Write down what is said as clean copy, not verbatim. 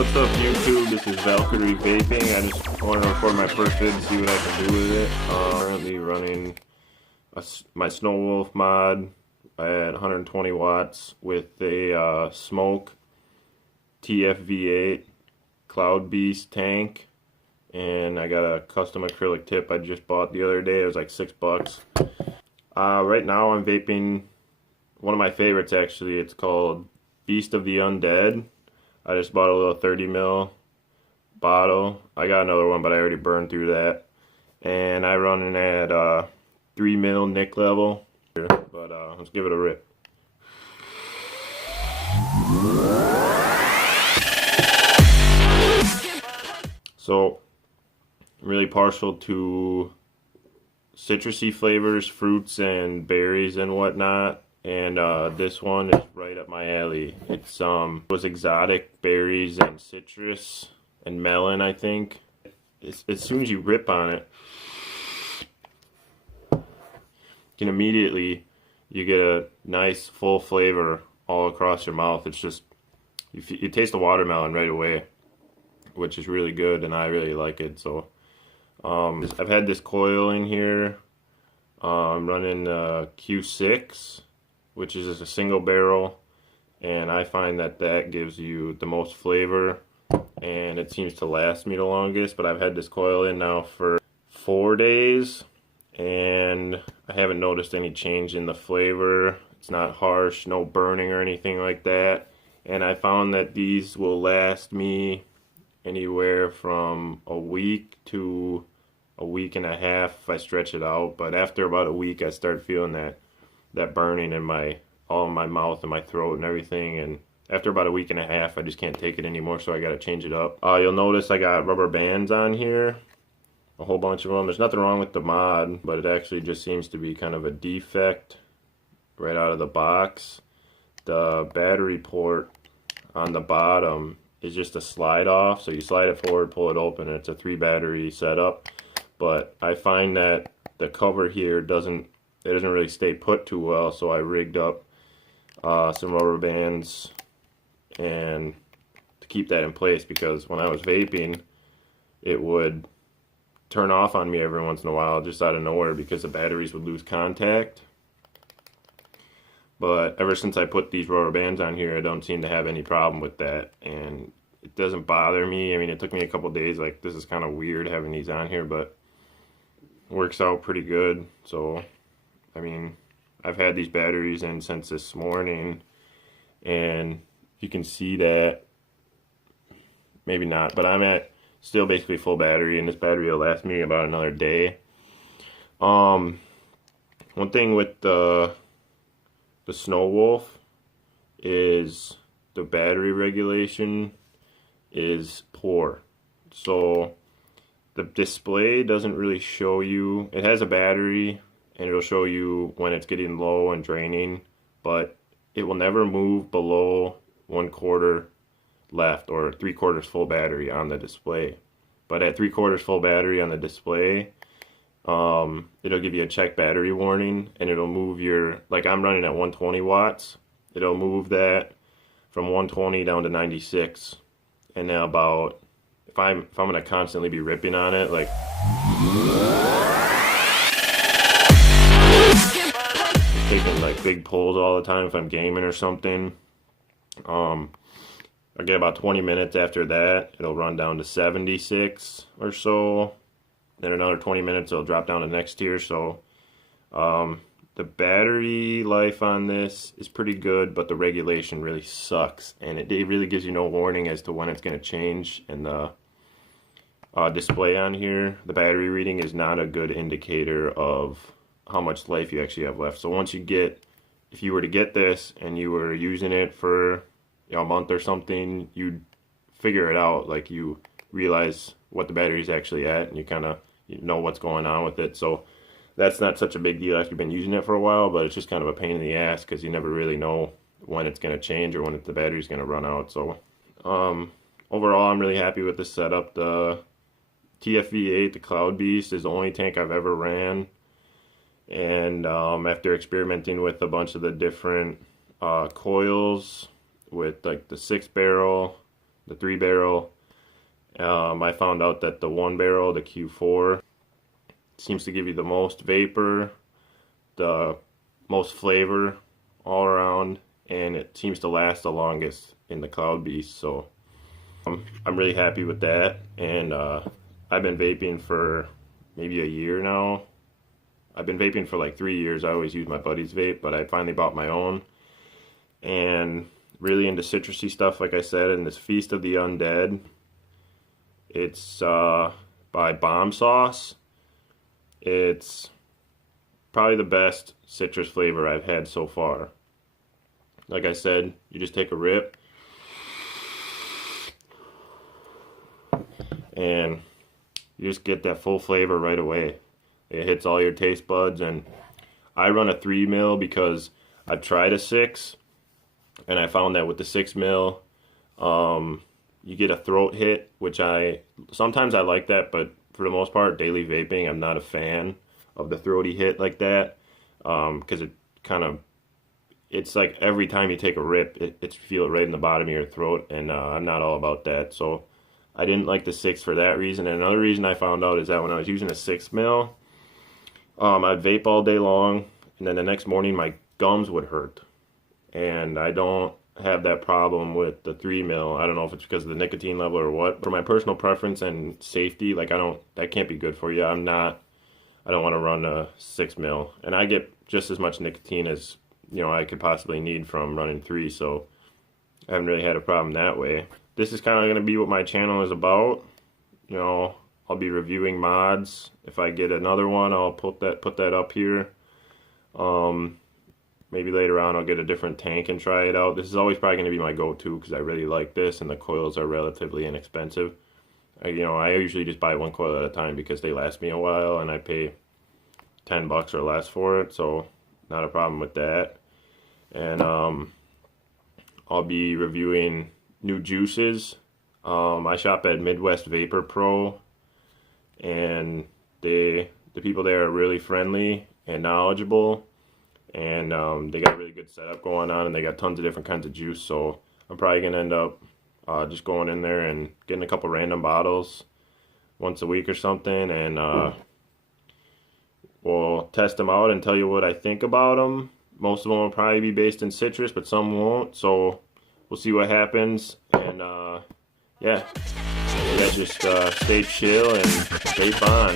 What's up YouTube, this is Valkyrie Vaping. I just want to record my first vid to see what I can do with it. Currently running my Snowwolf mod at 120 watts with a Smok TF-V8 Cloud Beast tank. And I got a custom acrylic tip I just bought the other day. It was like $6. Right now I'm vaping one of my favorites actually. It's called Beast of the Undead. I just bought a little 30 ml bottle. I got another one, but I already burned through that. And I run it at 3 mil nick level. But let's give it a rip. So, I'm really partial to citrusy flavors, fruits and berries and whatnot. And this one is right up my alley. It's was exotic berries and citrus and melon, I think. As soon as you rip on it, you can immediately you get a nice full flavor all across your mouth. It's just you taste the watermelon right away, which is really good, and I really like it. So I've had this coil in here. I'm running Q6, which is just a single barrel, and I find that gives you the most flavor, and it seems to last me the longest. But I've had this coil in now for 4 days, and I haven't noticed any change in the flavor. It's not harsh, no burning or anything like that, and I found that these will last me anywhere from a week to a week and a half if I stretch it out. But after about a week, I start feeling that burning in all in my mouth and my throat and everything, and after about a week and a half I just can't take it anymore, so I gotta change it up. You'll notice I got rubber bands on here, a whole bunch of them. There's nothing wrong with the mod, but it actually just seems to be kind of a defect right out of the box. The battery port on the bottom is just a slide off, so you slide it forward, pull it open, and it's a 3 battery setup. But I find that the cover here doesn't really stay put too well, so I rigged up some rubber bands and to keep that in place, because when I was vaping it would turn off on me every once in a while just out of nowhere because the batteries would lose contact. But ever since I put these rubber bands on here, I don't seem to have any problem with that, and it doesn't bother me. I mean, it took me a couple days, like this is kind of weird having these on here, but it works out pretty good. So I mean, I've had these batteries in since this morning, and you can see that, maybe not, but I'm at still basically full battery, and this battery will last me about another day. One thing with the Snowwolf is the battery regulation is poor. So the display doesn't really show you, it has a battery and it'll show you when it's getting low and draining, but it will never move below 1/4 left or 3/4 full battery on the display. But at 3/4 full battery on the display, it'll give you a check battery warning, and it'll move your, like I'm running at 120 watts, it'll move that from 120 down to 96. And now about, if I'm gonna constantly be ripping on it, like taking like big pulls all the time if I'm gaming or something, I'll get about 20 minutes after that, it'll run down to 76 or so. Then another 20 minutes it'll drop down to next tier. So the battery life on this is pretty good, but the regulation really sucks, and it really gives you no warning as to when it's going to change. And the display on here, the battery reading is not a good indicator of how much life you actually have left. So once you get, if you were to get this and you were using it for a month or something, you'd figure it out. Like, you realize what the battery's actually at, and you kind of know what's going on with it. So that's not such a big deal after you've been using it for a while, but it's just kind of a pain in the ass because you never really know when it's going to change or when the battery's going to run out. So overall, I'm really happy with this setup. The TF-V8, the Cloud Beast, is the only tank I've ever ran, and after experimenting with a bunch of the different coils, with like the 6 barrel, the 3-barrel. I found out that the 1-barrel, the Q4, seems to give you the most vapor, the most flavor all around, and it seems to last the longest in the Cloud Beast. So I'm really happy with that, and I've been vaping for maybe a year now. I've been vaping for like 3 years. I always use my buddy's vape, but I finally bought my own, and really into citrusy stuff, like I said. And this Feast of the Undead, it's by Bomb Sauce. It's probably the best citrus flavor I've had so far. Like I said, you just take a rip, and you just get that full flavor right away. It hits all your taste buds. And I run a 3 mil because I've tried a 6, and I found that with the 6 mil, you get a throat hit, which sometimes I like that, but for the most part, daily vaping, I'm not a fan of the throaty hit like that, because it's like every time you take a rip, it's feel it right in the bottom of your throat, and I'm not all about that. So I didn't like the 6 for that reason. And another reason I found out is that when I was using a 6 mil, I'd vape all day long, and then the next morning my gums would hurt. And I don't have that problem with the 3 mil. I don't know if it's because of the nicotine level or what. For my personal preference and safety, like that can't be good for you. I don't want to run a 6 mil. And I get just as much nicotine as, I could possibly need from running 3, so I haven't really had a problem that way. This is kind of going to be what my channel is about. I'll be reviewing mods. If I get another one, I'll put that up here. Maybe later on I'll get a different tank and try it out. This is always probably going to be my go-to because I really like this, and the coils are relatively inexpensive. I usually just buy one coil at a time because they last me a while, and I pay $10 or less for it, so not a problem with that. And I'll be reviewing new juices. I shop at Midwest Vapor Pro, and the people there are really friendly and knowledgeable, and they got a really good setup going on, and they got tons of different kinds of juice. So I'm probably gonna end up just going in there and getting a couple random bottles once a week or something, and we'll test them out and tell you what I think about them. Most of them will probably be based in citrus, but some won't, so we'll see what happens. And yeah, just stay chill and vape on.